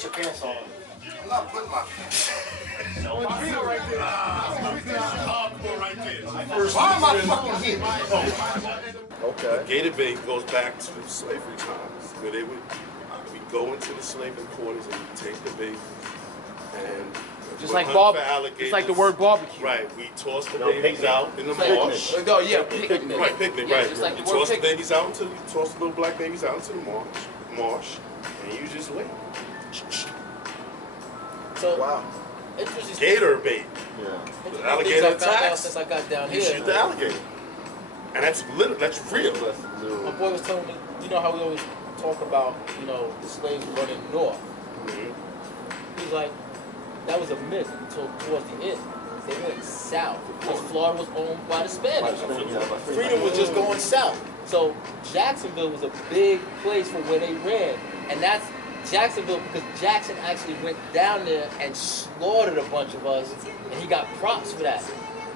Put your pants on. I'm not putting my pants on. No, right there. Hardcore right there. Why am I fucking here? Oh. Okay. Gator bait goes back to the slavery times, where they would go into the slavery quarters and we'd take the bait and just like it's like the word barbecue. Right. We toss the babies out in the marsh. No, yeah, picnic. Right, picnic. Yeah, right. just like you the word toss the picnic. babies out into toss the little black babies out into the marsh, and you just wait. So wow. Interesting. Gator bait. Yeah. The alligator attacks. Since I got down you here. shoot the alligator, and that's real. My boy was telling me, you know how we always talk about, you know, the slaves running north. He was like, that was a myth until towards the end. They went south because Florida was owned by the Spanish. Freedom was just going south. So Jacksonville was a big place for where they ran, and that's Jacksonville because Jackson actually went down there and slaughtered a bunch of us, and he got props for that.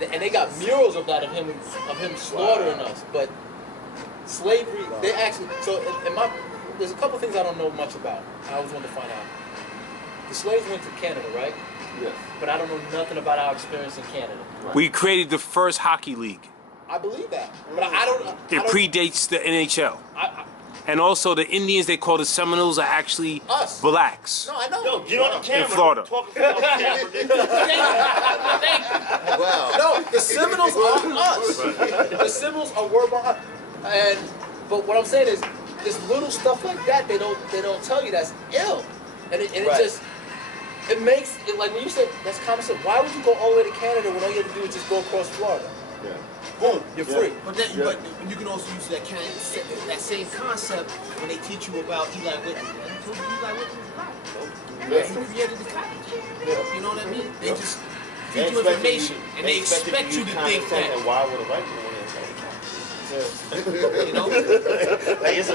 And they got murals of that of him slaughtering us. But slavery, they actually there's a couple things I don't know much about. I always wanted to find out. The slaves went to Canada, right? Yes. But I don't know nothing about our experience in Canada. Right. We created the first hockey league. I believe that, but I don't. It predates the NHL. And also, the Indians they call the Seminoles are actually us. Blacks. No, I know. Yo, get on the camera. In Florida. Wow. No, the Seminoles are us. The Seminoles are word behind. But what I'm saying is, this little stuff like that they don't tell you that's ill, and it makes it like when you say that's common sense. Why would you go all the way to Canada when all you have to do is just go across Florida? Yeah. Boom, you're free. But you can also use that same concept when they teach you about Eli Whitney. Eli Whitney was black. He created the cotton. You know what I mean? They just teach you information, and they expect you to think that. And why would a white man you know? Like it's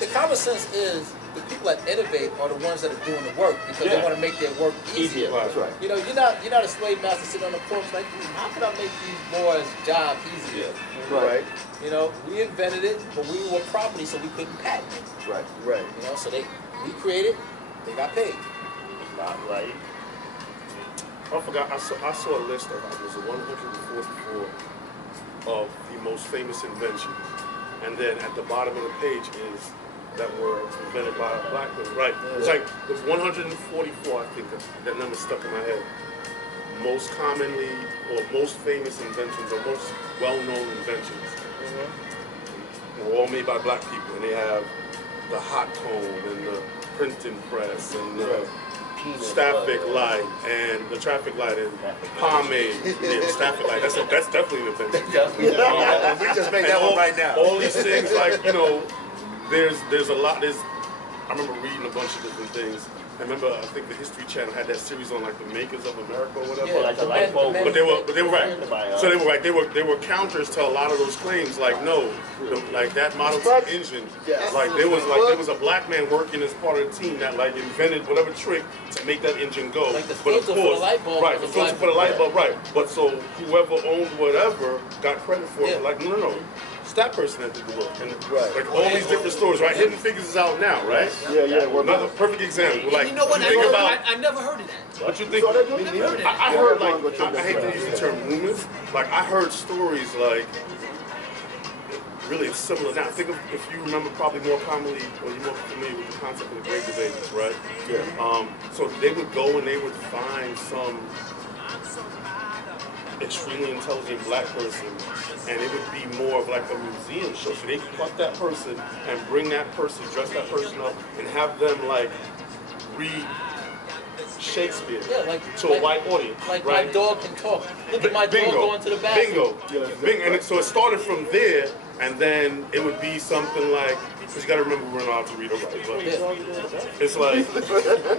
the common sense is the people that innovate are the ones that are doing the work because they want to make their work easier. That's right. You know, you're not a slave master sitting on the porch like, how can I make these boys' job easier? Right. You know, we invented it, but we were property, so we couldn't patent it. Right. You know, so we created, they got paid. Right. I forgot. I saw a list of it was 144 of the most famous inventions, and then at the bottom of the page is that were invented by a black man. Right. It's like the 144. I think that number stuck in my head. Most commonly or most famous inventions or most well-known inventions were all made by black people, and they have the hot comb and the printing press and the traffic light and the traffic light and pomade. Yeah, traffic light. That's definitely an invention. We just made that one right now. All these things, like, you know, there's a lot. I remember reading a bunch of different things. I remember, I think the History Channel had that series on like the makers of America or whatever. Yeah, like the light bulb. But they were right. So they were right. They were counters to a lot of those claims. Like like that Model T engine. Like there was a black man working as part of the team that like invented whatever trick to make that engine go. Like the filter for the light bulb. Right, the filter for the light bulb. Right. But so whoever owned whatever got credit for it. Like no. It's that person that did the work. And like all these different stories, right? Hidden Figures is out now, right? Yeah. Another perfect example. Like, you know what? I never heard of that. What you think? I heard like I hate to use the term rumors. Like I heard stories like really it's similar now. Think of if you remember probably more commonly or you're more familiar with the concept of the Great Debaters, right? Yeah. So they would go and they would find some extremely intelligent black person, and it would be more of like a museum show. So they pluck that person and bring that person, dress that person up, and have them like read Shakespeare to a white audience. Like right? my dog can talk. Look at my dog going to the bathroom. Bingo. And so it started from there, and then it would be something like, because you got to remember we're not allowed to read or write, but it's like,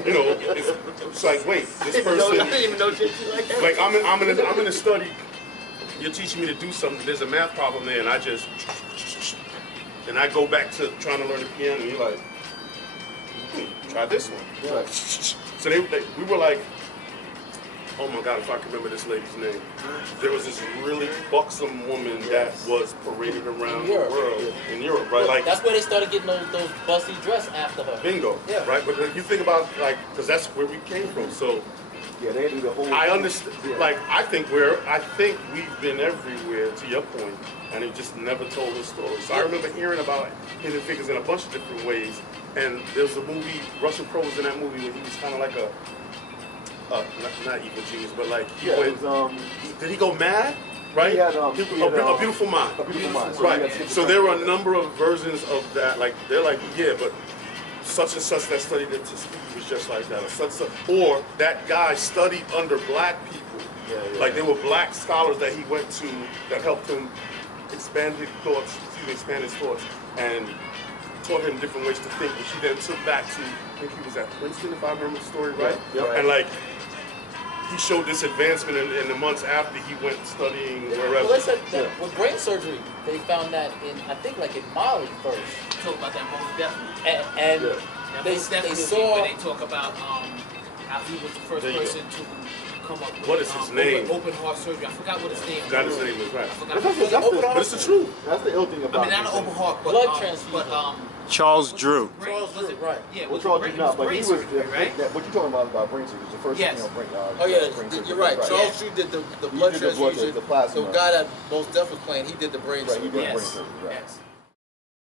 you know, it's like, wait, this person, I didn't even know shit like that. like I'm in a study, you're teaching me to do something, there's a math problem there, and I go back to trying to learn the piano, and you're like, try this one. So we were like, oh my God, if I can remember this lady's name. There was this really buxom woman that was paraded around the world in Europe, right? Like that's where they started getting those busty dress after her. bingo, right? But you think about like, because that's where we came from. So yeah, they do the whole. I understand. Like I think we've been everywhere. To your point, and he just never told the story. So I remember hearing about Hidden Figures in a bunch of different ways. And there was a movie, Russell Crowe was in that movie where he was kind of like a not evil genius, but like he went. Did he go mad? Right? He had, a Beautiful Mind. A Beautiful Mind. Right. So there were a number of versions of that. Like they're like, yeah, but such and such that studied at Tuskegee was just like that, or such, or that guy studied under black people. Like there were black scholars that he went to that helped him expand his thoughts, and taught him different ways to think, which he then took back to, I think he was at Princeton, if I remember the story right. And like, he showed this advancement in the months after he went studying wherever. Well, they said that with brain surgery, they found that I think like in Mali first. Talk about that most definitely. And they saw. Where they talk about how he was the first person to come up with what is his name? Open heart surgery. I forgot what his name was. Forgot his name was right. But it's the truth. That's the ill thing about I mean, not an open heart, but blood transfusion. Charles Drew. Charles was it right? Yeah, well, Charles Drew, not, but he was right? what you're talking about brain surgery. The first, yes. brain. Oh yeah, you're right. Charles Drew did the blood transfusion. The plasma. The guy that most deaf was playing, he did the brain surgery. He did brain Yes. surgery. Right. Yes.